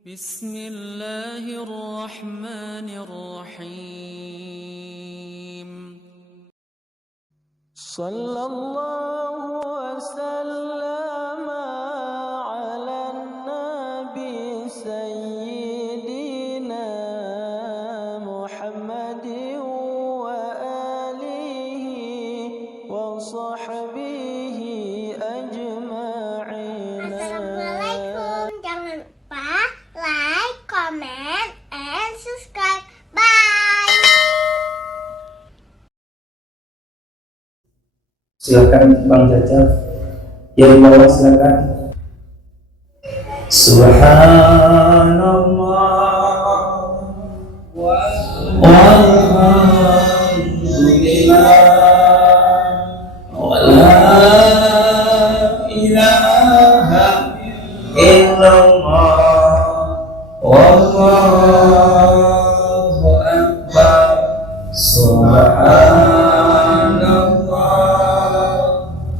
بسم الله الرحمن الرحيم صلى الله وسلم على النبي سيدنا محمد وآله وصحبه أجمعين. Assalamualaikum, jangan lupa like, comment, and subscribe. Bye. Silakan Bang Caca. Yang bawah silakan. Subhanallah walhamdulillah wa la ilaha illallah wallahu akbar. Subhanallah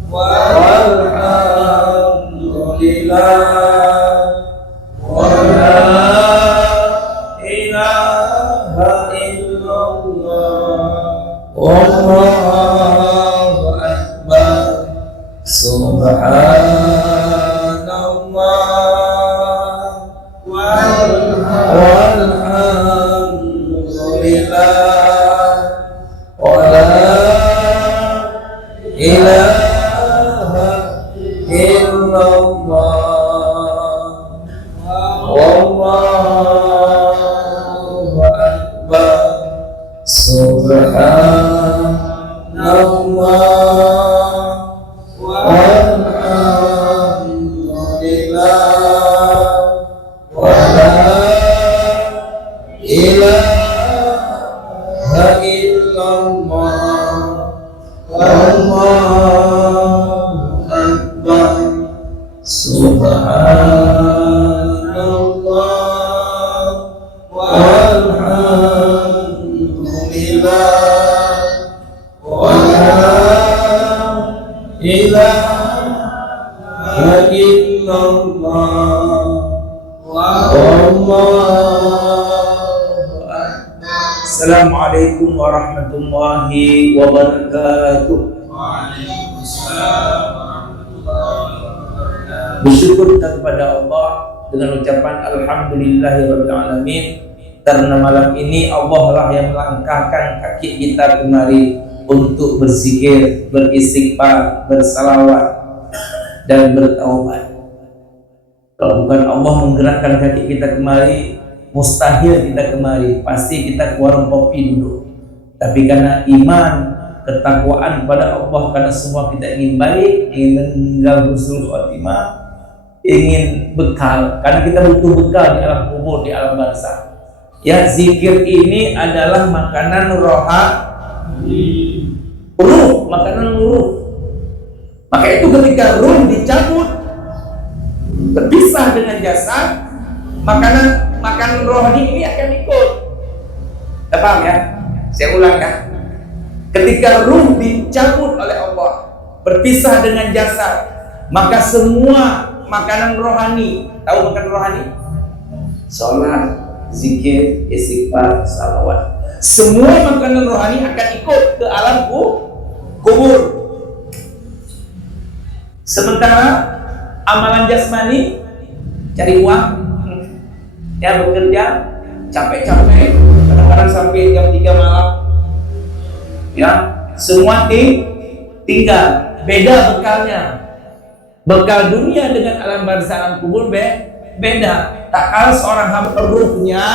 walhamdulillah wa la ilaha illallah wallahu akbar. Subhanallah walhamdulillah wa la ilaha illallah wallahu akbar. Subhanallah walhamdulillah wa la ilaha illallah wallahu akbar. Subhanallah walhamdulillah wa la ilaha illallah wallahu akbar. Assalamualaikum warahmatullahi wabarakatuh. Bersyukur kepada Allah dengan ucapan alhamdulillahirabbil alamin, karena malam ini Allah lah yang melangkahkan kaki kita kemari untuk berzikir, beristighfar, bersalawat dan bertaubat. Kalau bukan Allah menggerakkan kaki kita kemari, mustahil kita kemari, pasti kita ke warung kopi duduk. Tapi karena iman, ketakwaan pada Allah, karena semua kita ingin baik, ingin meninggal husnul khotimah, ingin bekal, karena kita butuh bekal di alam kubur, di alam barzakh. Ya, zikir ini adalah makanan ruh, makanan ruh. Maka itu ketika ruh dicabut, berpisah dengan jasad, makanan rohani ini akan ikut. Paham ya? Saya ulang ya. Ketika ruh dicabut oleh Allah, berpisah dengan jasad, maka semua makanan rohani, tahu makanan rohani? Sholat, zikir, istighfar, salawat. Semua makanan rohani akan ikut ke alam kubur. Sementara amalan jasmani, cari uang, ya bekerja, capek-capek, kadang-kadang sampai jam 3 malam, ya semua tinggal. Beda bekalnya. Bekal dunia dengan alam barzakh, alam kubur beda. Tak kalah seorang hamba ruhnya,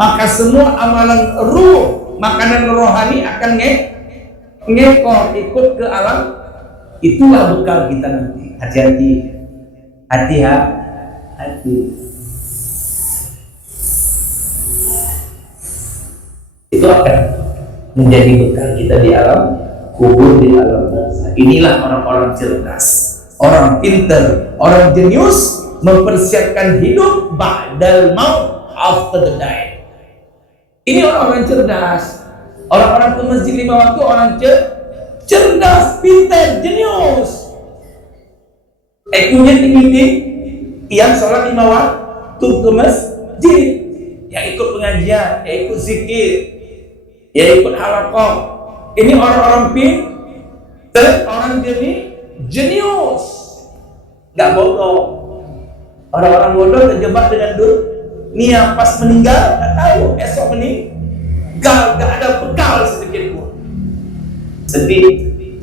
maka semua amalan ruh, makanan rohani akan ngekor ikut ke alam. Itulah bekal kita nanti. Hati-hati, hati-hati. Itu akan menjadi bekal kita di alam kubur, di alam barzakh. Inilah orang-orang cerdas, orang pintar, orang jenius, mempersiapkan hidup ba'dal maut, after the die. Ini orang-orang cerdas. Orang-orang ke masjid 5 waktu, orang cerdas, pintar, jenius. IQ-nya tinggi, yang sholat 5 waktu ke masjid, yang ikut pengajian, yang ikut zikir, yang ikut halaqah. Ini orang-orang pintar, orang jenius, nggak bodoh. Orang-orang bodoh terjebak dengan dunia, pas meninggal nggak tahu esok meninggal, nggak ada bekal sedikit pun. Sedih,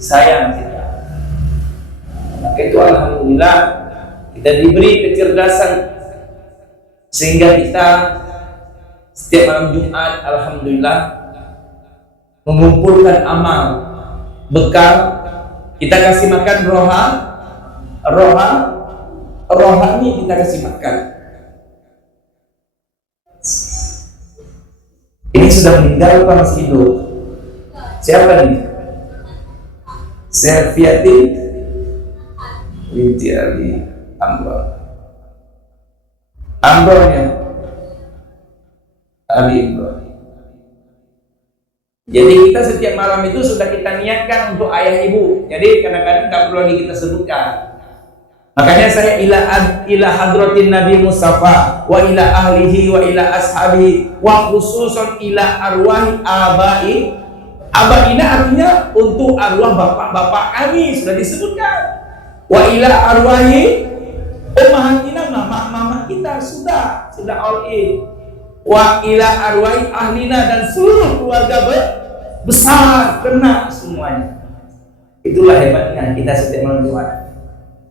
sayang kita. Maka itu alhamdulillah kita diberi kecerdasan sehingga kita setiap malam Jumat alhamdulillah mengumpulkan amal bekal. Kita kasih makan rohani, kita kasih makan. Ini sudah meninggal atau masih hidup? Siapa nih? Selviati binti Ali Amrnya Ali Imran. Jadi kita setiap malam itu sudah kita niatkan untuk ayah ibu. Jadi kadang-kadang tak perlu lagi kita sebutkan. Makanya saya ila hadratin Nabi Mustafa wa ila ahlihi wa ila ashabi wa khususan ila arwahi abaina, artinya untuk arwah bapak-bapak kami sudah disebutkan. Wa ila arwahi ummahatina, mama kita sudah all in. Wa ila arwahi ahlina, dan seluruh keluarga besar kena semuanya. Itulah hebatnya kita setiap malam Jumat.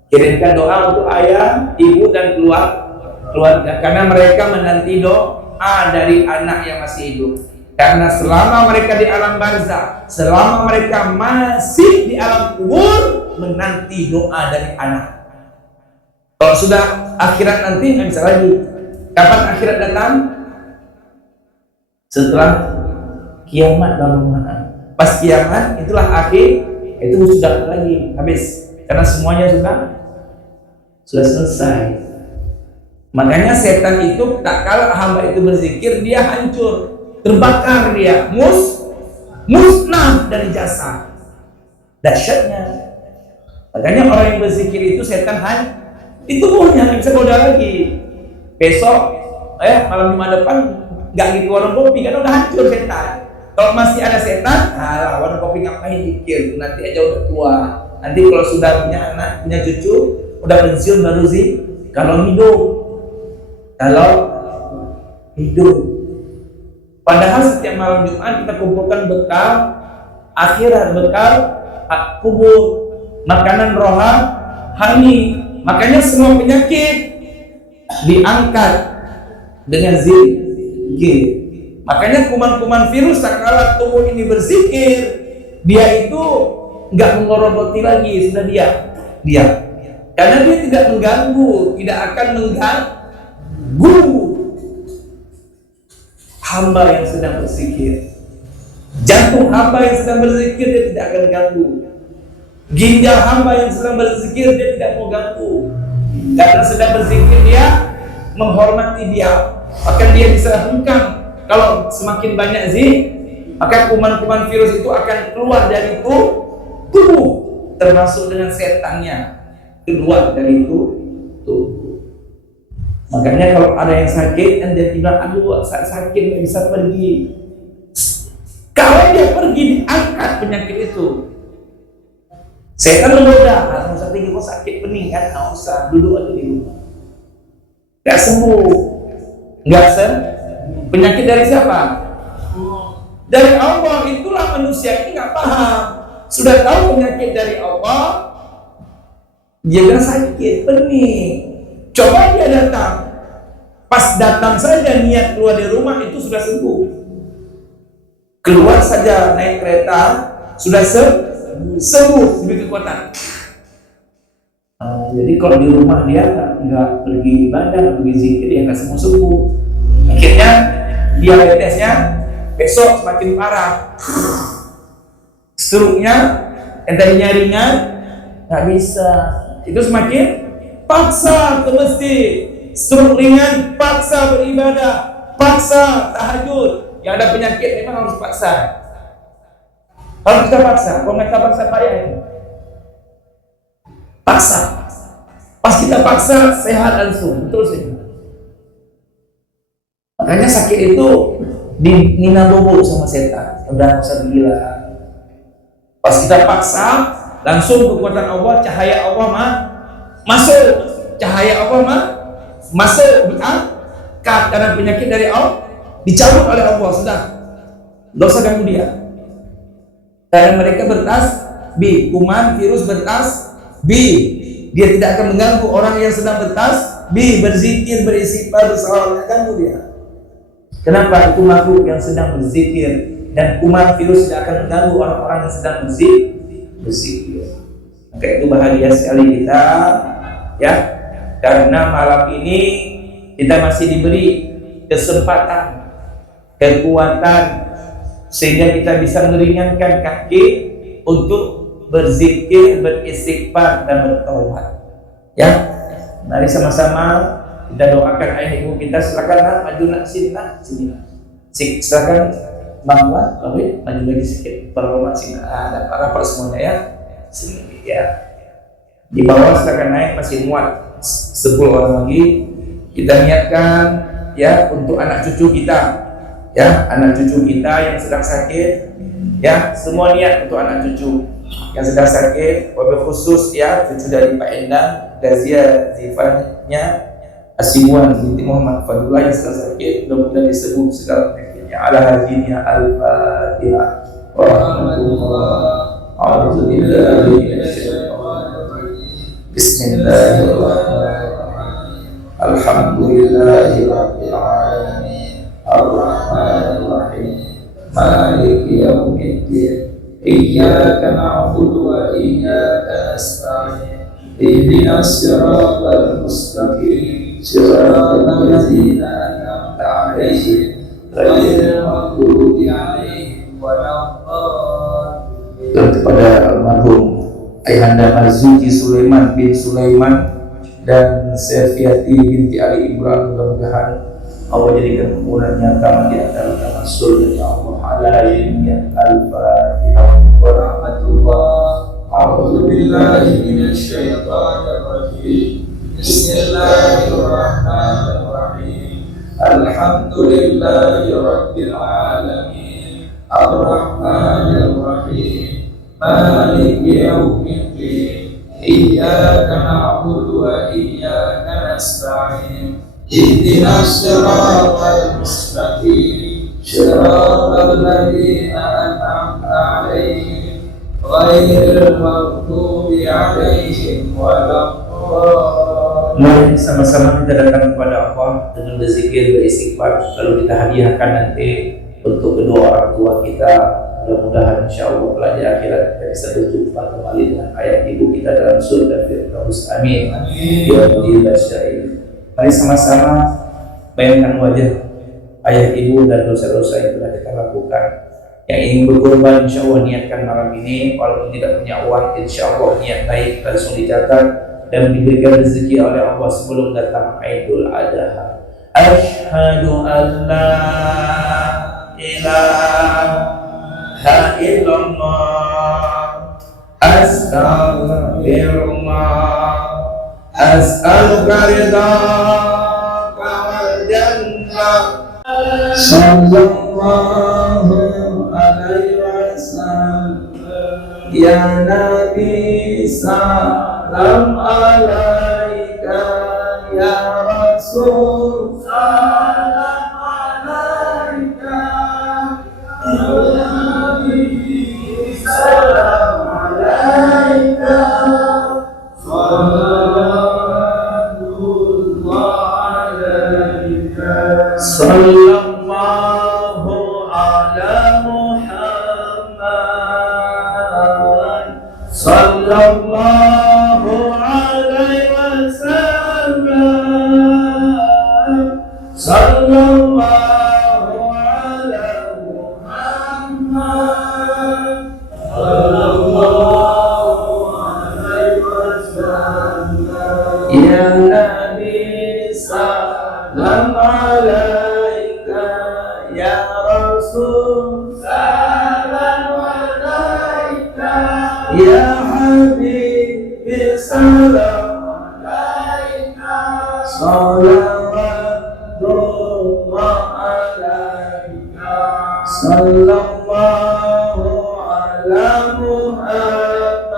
Kirimkan doa untuk ayah, ibu dan keluarga, karena mereka menanti doa dari anak yang masih hidup. Karena selama mereka di alam barzakh, selama mereka masih di alam kubur, menanti doa dari anak. Kalau sudah akhirat nanti nggak bisa lagi. Kapan akhirat datang? Setelah kiamat baru mana? Pas kiamat itulah akhir, itu sudah lagi habis, karena semuanya sudah selesai. Makanya setan itu tak kalah hamba itu berzikir, dia hancur, terbakar, dia musnah dari jasad. Dahsyatnya. Makanya orang yang berzikir itu setan itu tubuhnya nggak bisa goda lagi. Besok malam Jumat depan nggak gitu warung kopi, kan udah hancur setan. Kalau masih ada setan, warung kopi ngapain zikir? Nanti aja udah tua. Nanti kalau sudah punya anak, punya cucu, udah pensiun baru sih. Kalau hidup. Padahal setiap malam Jumat kita kumpulkan bekal akhirat, bekal kubur, makanan rohani. Makanya semua penyakit diangkat dengan zikir. Makanya kuman-kuman virus tak kalah tubuh ini berzikir, dia itu nggak mengoroboti lagi, sudah diam. Karena dia tidak mengganggu, tidak akan mengganggu hamba yang sedang berzikir. Jantung hamba yang sedang berzikir dia tidak akan ganggu. Ginjal hamba yang sedang berzikir dia tidak mau ganggu. Karena sedang berzikir dia menghormati dia, akan dia bisa hengkang. Kalau semakin banyak maka kuman-kuman virus itu akan keluar dari tubuh, termasuk dengan setannya keluar dari tubuh. Makanya kalau ada yang sakit dan dia bilang, aduh sakit nggak bisa pergi, kalau dia pergi diangkat penyakit itu. Setan menggoda, nggak usah pergi, kok sakit pening kan, nggak usah, duduk aja di rumah. Nggak sembuh, nggak penyakit dari siapa? Dari Allah. Itulah manusia ini nggak paham. Sudah tahu penyakit dari Allah, dia bilang sakit, pening. Coba dia datang, pas datang saja niat keluar dari rumah itu sudah sembuh. Keluar saja naik kereta sudah sembuh demi kekuatan. Jadi kalau di rumah dia nggak pergi ibadah, nggak pergi zikir, dia nggak sembuh. Akhirnya diabetesnya besok semakin parah. Stroke-nya yang tadinya ringan nggak bisa, itu semakin paksa ke masjid. Stroke ringan paksa beribadah, paksa tahajud. Yang ada penyakit memang harus paksa. Harus kita paksa. Kalau nggak kita paksa payah itu. Paksa. Pas kita paksa sehat langsung, betul sih. Makanya sakit itu Nina bobo sama setan. Udah usah gila. Pas kita paksa, langsung kekuatan Allah, cahaya Allah masuk. Cahaya Allah masuk diangkat karena penyakit dari Allah dicabut oleh Allah. Sudah, nggak usah ganggu dia. Karena mereka bertas B, kuman virus bertas B, dia tidak akan mengganggu orang yang sedang bertas B, berzikir, beristighfar, bersalawat, ganggu dia. Kenapa? Itu makhluk yang sedang berzikir, dan kuman virus tidak akan mengganggu orang-orang yang sedang berzikir. Maka itu bahagia sekali kita, ya, karena malam ini kita masih diberi kesempatan, kekuatan, sehingga kita bisa meringankan kaki untuk berzikir, beristighfar, dan bertaubat. Ya, mari sama-sama kita doakan ayah ibu kita. Silakan nak, maju nak, sini nak, silakan bahwa maju lagi sedikit, berhormat sini. Ada rapat semuanya ya, sini ya. Di bawah silakan naik, masih muat 10 orang lagi. Kita niatkan ya untuk anak cucu kita, ya, anak cucu kita yang sedang sakit, ya, semua niat untuk anak cucu yang sedang sakit, wabil khusus ya cucu dari Pak Endang, Gazia Zifannya, Asimuan binti Muhammad Fadullah yang sedang sakit, mudah-mudahan disembuh segala penyakitnya. Ala hadinya al-Fatihah. Wa rahmatullah. A'udzu billahi minasyaitonir rajim. Bismillahirrahmanirrahim. Alhamdulillahi rabbil alamin. Ar-Rahmanir Rahim. Maliki yaumiddin. Iyyaka na'budu wa iyyaka nasta'in. Ihdinas siratal mustaqim. Siratal ladzina an'amta 'alaihim ghairil maghdubi 'alaihim waladdallin. Kepada almarhum Ayahanda Marzuki Sulaiman bin Sulaiman dan Syafiati binti Ali Imran, mudah-mudahan Allah jadikan hubungan nyata di antara tamassul dari Allah. Ala ilmiya al-Fatihah wa rahmatullah. A'udzu billahi minasyaitonir rajim. Bismillahirrahmanirrahim. Alhamdulillahi rabbil alamin. Ar-Rahmanir Rahim. Maliki yaumiddin. Iyyaka na'budu wa iyyaka nasta'in. Ihdinas siratal mustaqim. Siratal ladzina an'amta 'alaihim ghairil maghdubi 'alaihim waladdallin. Mari sama-sama kita datang kepada Allah dengan berzikir, beristighfar, lalu kita hadiahkan nanti untuk kedua orang tua kita. Mudah-mudahan insyaallah kelak di akhirat kita bisa berjumpa kembali dengan ayah ibu kita dalam surga Firdaus. Amin. Ya Rabbil Alamin. Mari sama-sama bayangkan wajah ayah ibu dan dosa-dosa yang telah kita lakukan. Yang ingin berkorban insyaallah niatkan malam ini, walaupun tidak punya uang insyaallah niat baik langsung dicatat dan diberikan rezeki oleh Allah sebelum datang Idul Adha. Asyhadu an la ilaha illallah, astaghfirullah, as'aluka ridhaka wal jannah. Sallallahu alaihi wasallam. Ya Nabi salam alaika, ya Rasul salam alaika, ya Nabi salam alaika, sallallahu alaika, sallallahu ala Muhammad, sallallahu alaihi wasallam, sallallahu ala Muhammad, sallallahu alaihi wasallam. Ya Nabi salam alaika, ya Rasul salam alaika, ya Habib salam alaika, salawatullah Sallallahu ala Muhammad.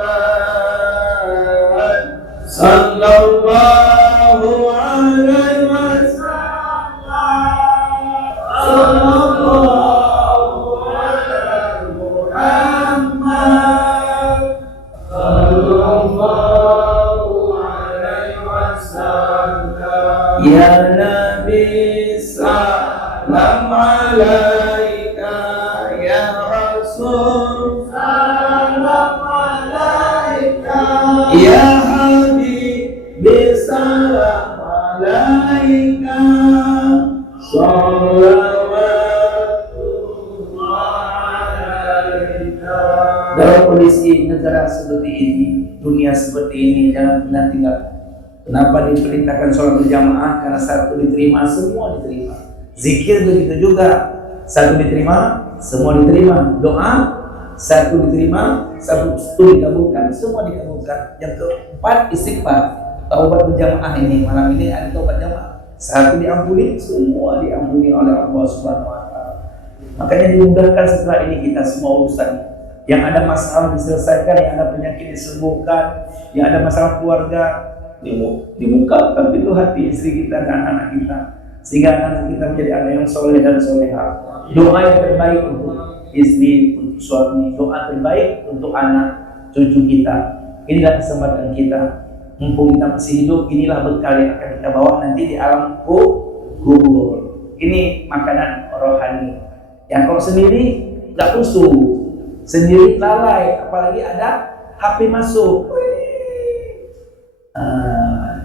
Sallallahu alaihi wasallam. Sallallahu ala Muhammad. Sallallahu alaihi wasallam. Ya Nabi salam alaika, ya Rasul salam alaika, ya Habib salam alaika, salawatullah alaika. Dalam kondisi negara seperti ini, dunia seperti ini, jangan pernah tinggal. Kenapa diperintahkan sholat berjamaah? Karena satu diterima, semua diterima. Zikir begitu juga, satu diterima, semua diterima. Doa, satu diterima, satu dikabulkan, semua dikabulkan. Yang keempat, istighfar. Taubat berjamaah ini, malam ini ada taubat jamaah. Satu diampuni, semua diampuni oleh Allah Subhanahu wa Ta'ala. Makanya dimudahkan setelah ini kita semua urusan. Yang ada masalah diselesaikan, yang ada penyakit disembuhkan, yang ada masalah keluarga dibukakan pintu hati istri kita dan anak kita, sehingga anak kita menjadi anak yang soleh dan soleha. Doa yang terbaik untuk istri, untuk suami, doa terbaik untuk anak cucu kita. Inilah kesempatan kita, mumpung kita masih hidup, inilah bekal yang akan kita bawa nanti di alam kubur. Ini makanan rohani. Yang kalau sendiri nggak usuh, sendiri lalai, apalagi ada HP masuk.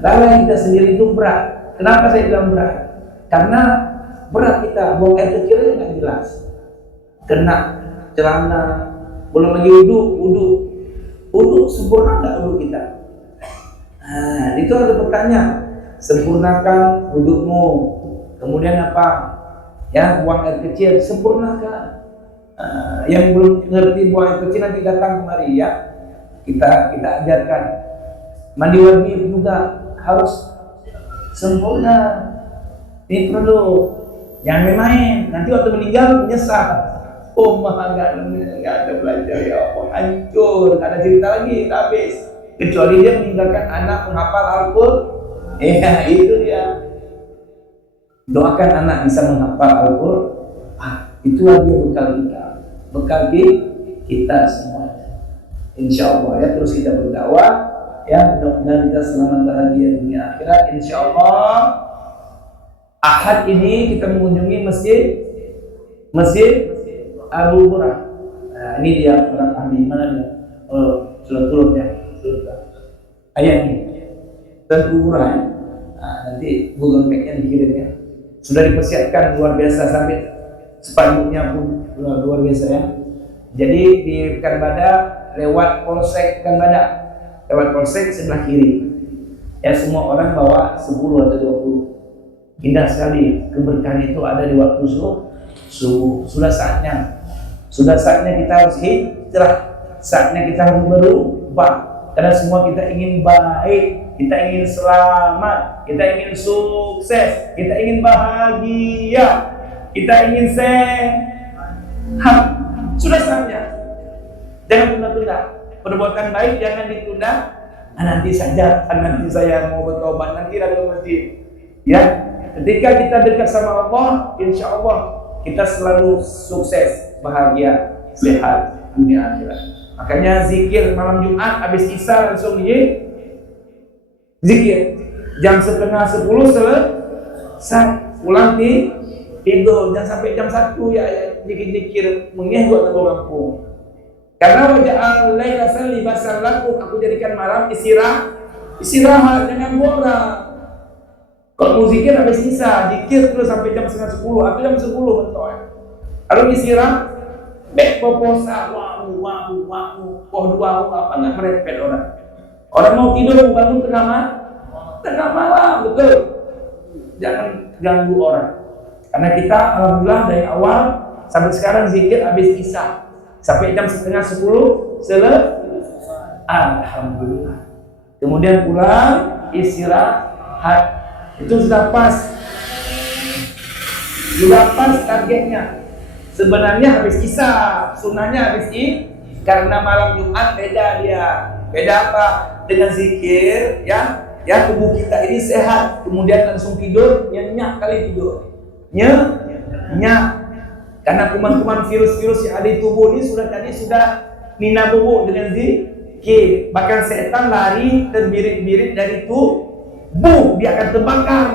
Lalai kita sendiri itu berat. Kenapa saya bilang berat? Karena berat kita, buang air kecilnya nggak jelas. Kena celana, belum lagi wudhu sempurna nggak wudhu kita? Itu ada pertanyaan. Sempurnakan wudhumu. Kemudian apa? Ya, buang air kecil, sempurnakan. Yang belum ngerti buang air kecil nanti datang kemari ya. Kita ajarkan. Mandi wajib juga harus sempurna. Ini perlu. Jangan main. Nanti waktu meninggal menyesal. Oh, nggak ada belajar ya Allah, hancur. Nggak ada cerita lagi, habis. Kecuali dia meninggalkan anak menghafal Al-Qur'an. Itu dia. Doakan anak bisa menghafal Al-Qur'an. Itulah dia bekal kita. Bekal kita semuanya. Insya Allah ya, terus kita berdakwah. Ya, mudah-mudahan kita selamat bahagia dunia akhirat. Insya Allah Ahad ini kita mengunjungi masjid Abu Hurairah. Ini dia orang ahli, mana dia? Oh, surat ya. Ayat ini Abu Hurairah. Nanti Google Map-nya dikirim ya. Sudah dipersiapkan luar biasa, sampai spanduknya pun luar biasa ya. Jadi di Pekanbada lewat Polsek Pekanbada. Lewat polsek sebelah kiri. Ya, semua orang bawa 10 atau 20. Indah sekali. Keberkahan itu ada di waktu subuh. Sudah saatnya kita harus hijrah. Saatnya kita harus berubah. Karena semua kita ingin baik, kita ingin selamat, kita ingin sukses, kita ingin bahagia, kita ingin sehat. Sudah saatnya. Jangan tunda-tunda. Perbuatan baik jangan ditunda. Nanti saja, nanti saya mau bertobat, nanti lagi masjid. Ya, ketika kita dekat sama Allah, insya Allah kita selalu sukses, bahagia, sehat dunia akhirat. Makanya zikir malam Jumat habis Isya langsung zikir. Jam 9:30 selesai, pulang tidur. Jangan sampai jam 1 ya zikir mengeh buat lampu. Karena wajah laila libasan lakum, aku jadikan malam istirahat, jangan borak. Kalau mau zikir habis Isya, zikir terus sampai jam 9:30 atau jam 10 betul. Kalau istirahat, poposa, apa nggak merepet orang. Orang mau tidur mau bangun tengah malam, betul. Jangan ganggu orang. Karena kita alhamdulillah dari awal sampai sekarang zikir habis Isya. Sampai jam 9:30 selesai. Alhamdulillah. Kemudian pulang, istirahat. Itu sudah pas targetnya. Sebenarnya habis Isya, sunnahnya habis karena malam Jumat beda dia. Beda apa? Dengan zikir ya tubuh kita ini sehat, kemudian langsung tidur, nyenyak kali tidur. Nyenyak. Karena kuman-kuman virus-virus yang ada di tubuh ini sudah nina bubuk dengan zikir. Bahkan setan lari terbirit-birit dari tubuh, dia akan terbakar.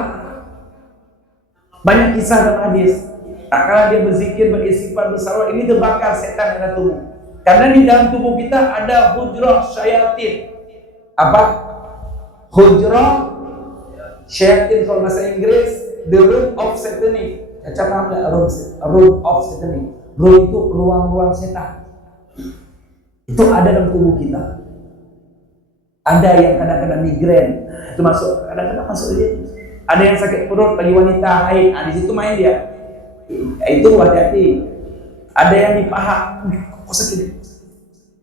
Banyak kisah dalam hadis. Tak kala dia berzikir, beristighfar, bersalawat, ini terbakar setan dalam tubuh. Karena di dalam tubuh kita ada hujrah syayatin. Apa? Hujrah syayatin kalau bahasa Inggris, the room of satanic. Caca paham nggak? Room of satanic. Room itu ruang-ruang setan. Itu ada dalam tubuh kita. Ada yang kadang-kadang migrain, itu masuk. Kadang-kadang masuk dia. Ada yang sakit perut bagi wanita haid, di situ main dia. Itu hati-hati. Ada yang di paha, kok sakit?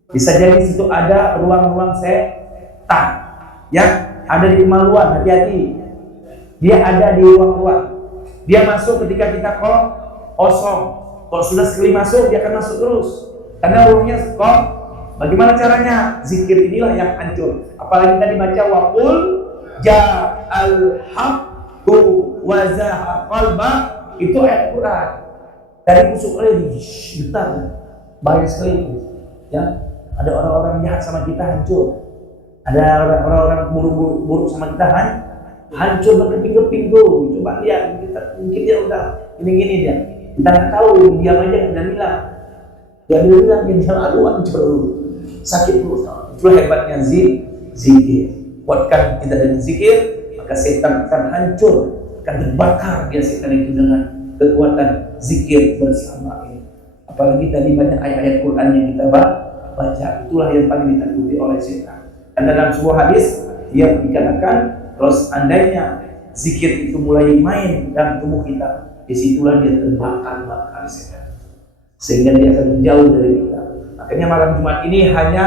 Bisa jadi situ ada ruang-ruang setan. Ya, ada di kemaluan, hati-hati. Dia ada di ruang-ruang. Dia masuk ketika kita kosong. Kalau sudah sekali masuk, dia akan masuk terus. Karena ruangnya kosong. Bagaimana caranya? Zikir inilah yang hancur. Apalagi tadi baca waqul ja'al haqqu wa zahaqal ba, itu ayat Quran. Dari busuk oleh getar. Banyak sekali itu. Ya, ada orang-orang jahat sama kita hancur. Ada orang-orang buruk sama kita hancur berkeping-keping tuh. Coba lihat, mungkin dia udah gini-gini dia. Kita nggak tahu, diam aja dan bilang. Dia bilang dia lalu hancur. Sakit perut. Itulah hebatnya zikir. Buatkan kita dengan zikir, maka setan akan hancur, akan terbakar dia setan itu dengan kekuatan zikir bersama ini. Apalagi tadi banyak ayat-ayat Quran yang kita baca, itulah yang paling ditakuti oleh setan. Dan dalam sebuah hadis dia dikatakan, terus andainya zikir itu mulai main dalam tubuh kita, disitulah dia terbakar setan, sehingga dia akan menjauh dari kita. Makanya malam Jumat ini hanya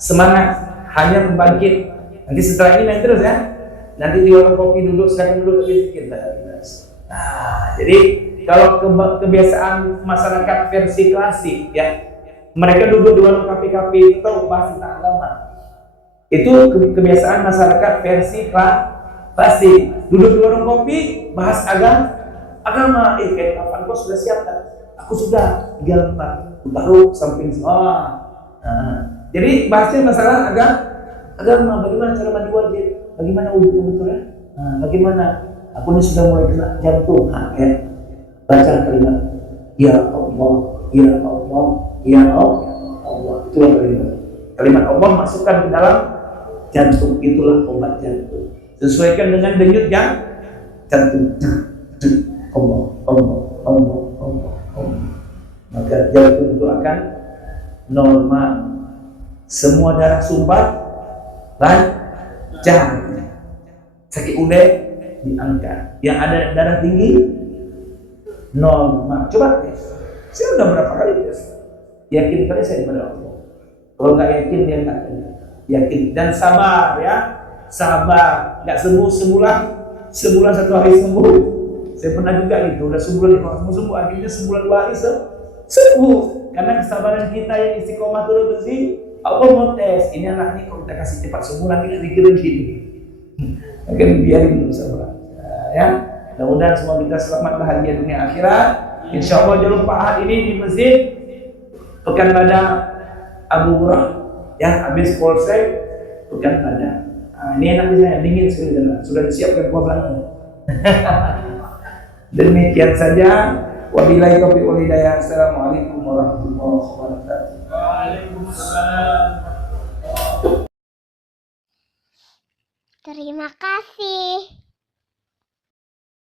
semangat, hanya membangkit. Nanti setelah ini main terus ya. Nanti di warung kopi duduk, silakan duduk tapi zikir. Nah, jadi kalau kebiasaan masyarakat versi klasik ya, mereka duduk di warung kafe-kafe itu bahas tentang agama. Itu kebiasaan masyarakat versi klasik. Duduk di warung kopi bahas agama. Kayak kapan kau sudah siap kan? Aku sudah 3 lembar. Taruh samping jadi bahasnya masalah agama. Bagaimana cara mandi wajib? Bagaimana wudhu betulnya? Bagaimana? Aku ini sudah mulai kena jantung. Baca kalimat Ya Allah, Ya Allah, Ya Allah. Itulah kalimat Allah masukkan ke dalam jantung. Itulah obat jantung. Sesuaikan dengan denyut jantung. Allah. Maka jantung itu akan normal. Semua darah sumbat lancar. Sakit udah diangkat. Yang ada darah tinggi normal. Coba tes. Saya udah berapa kali tes. Yakin kali saya kepada Allah. Kalau nggak yakin dia nggak yakin. Dan sabar ya. Sabar. Nggak sembuh sebulan 1 hari sembuh. Saya pernah juga itu. Udah sebulan sembuh. Akhirnya sebulan 2 hari sembuh. Karena kesabaran kita yang istiqomah terus bersih. Allah mau tes. Ini anak ini kalau kita kasih cepat sebulan kita dikirim gini. Maka biarin dulu sabar. Ya. Mudah-mudahan semua kita selamat bahagia dunia akhirat. Insya Allah jangan lupa ahad ini di masjid Pekan Padang Abu Hurairah. Ya, habis polsek Pekan Padang. Ini enaknya saya dingin sekali dan sudah disiapkan kuah belakang. Demikian saja. Wabillahi taufiq wal hidayah. Assalamualaikum warahmatullahi wabarakatuh. Waalaikumsalam. Terima kasih.